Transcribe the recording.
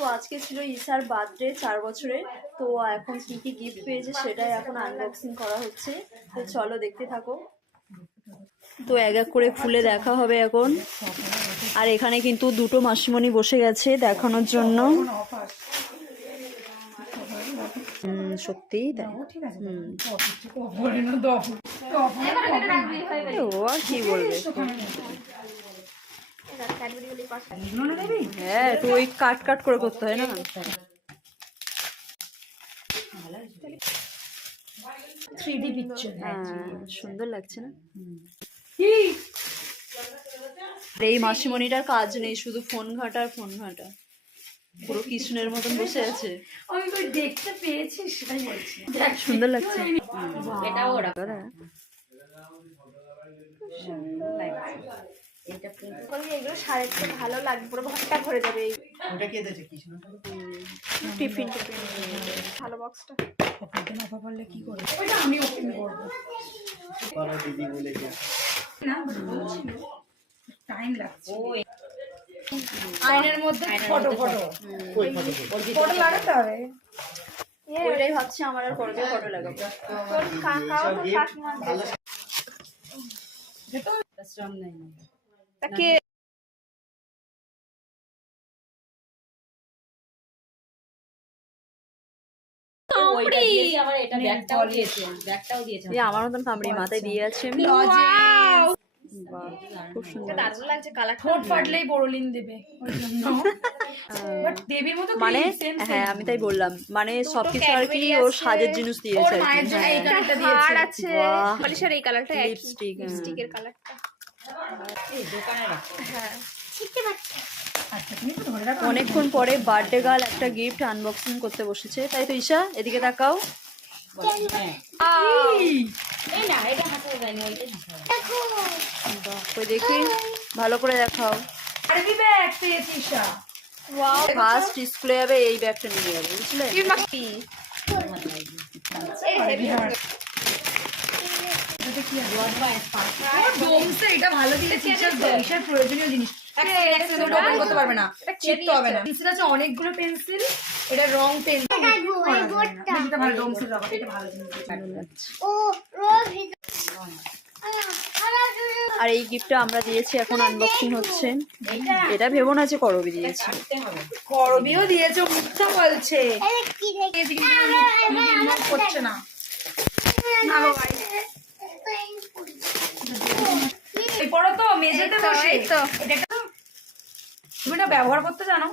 তো আজকে ছিল ঈশার বার্থডে 4 বছরের। তো এখন কি কি গিফট পেয়েছে সেটাই এখন আনবক্সিং করা হচ্ছে। তো চলো দেখতে থাকো। তো এক এক করে খুলে দেখা হবে এখন। আর এখানে কিন্তু দুটো মাসিমণি বসে গেছে দেখানোর জন্য। সত্যিই তাই। ও আর কি বলবে। হ্যাঁ, তো ওই কাট কাট করে করতে হয় না। সুন্দর লাগছে না? এই মাসিমণিটার কাজ নেই, শুধু ফোন ঘাটা আর ফোন ঘাটা। পুরো কৃষ্ণের মতন বসে আছে। আমি তো দেখতে পেয়েছি সেটাই বলছি। সুন্দর লাগছে। এটাও ওরা এগুলো সারের থেকে ভালো লাগবে, পুরো ঘরটা ভরে যাবে। টিফিন ভালো বক্সটা পারলে কি করবে, ওইটা আমি ওপেন করবো টাইম লাগছে। আয়নার মধ্যে ফটো ফটো লাগাতে হবে। ওইটাই ভাবছি আমার আর করবে ফটো লাগাবো। তোর কাকাও তো কাকিমা তাকে আমার মতন কামড়ি মাথায় দিয়ে আছে। খুব সুন্দর দারুণ লাগছে কালারটা। ঠোঁট ফাটলেই বড়লিন দেবে দেবীর মতো মানে হ্যাঁ আমি তাই বললাম, মানে সবকিছু আর কি ওর সাজের জিনিস দিয়েছে আর কি। এই কালারটা হার দিয়েছে। আছে পলিশের এই কালারটা লিপস্টিক, লিপস্টিকের কালারটা। হ্যাঁ অনেকক্ষণ পরে বার্থডে গার্ল একটা গিফট আনবক্সিং করতে বসেছে, তাই তো ঈশা? এদিকে তাকাও। ওই দেখি ভালো করে দেখাও। আরবি ব্যাগ পেয়েছি ঈশা। ওয়াও, ফার্স্ট স্কুলে যাবে এই ব্যাগটা নিয়ে যাবে, বুঝলে? এটা ভালো দিয়েছি ঈশার প্রয়োজনীয় জিনিস। ওপেন করতে পারবে না, চিপতে হবে না। পেন্সিল আছে অনেকগুলো পেন্সিল, এটা রং পেন্সিল। এটা ভালো ডোমসের রবার, এটা ভালো জিনিস। আর এই গিফটটা আমরা দিয়েছি, এখন আনবক্সিং হচ্ছে। এটা ভেবো না যে করবি দিয়েছি। করবিও দিয়েছে, মিথ্যা বলছে। করছে না পড়ো তো মেঝেতে বসে। তুমি এটা ব্যবহার করতে জানো?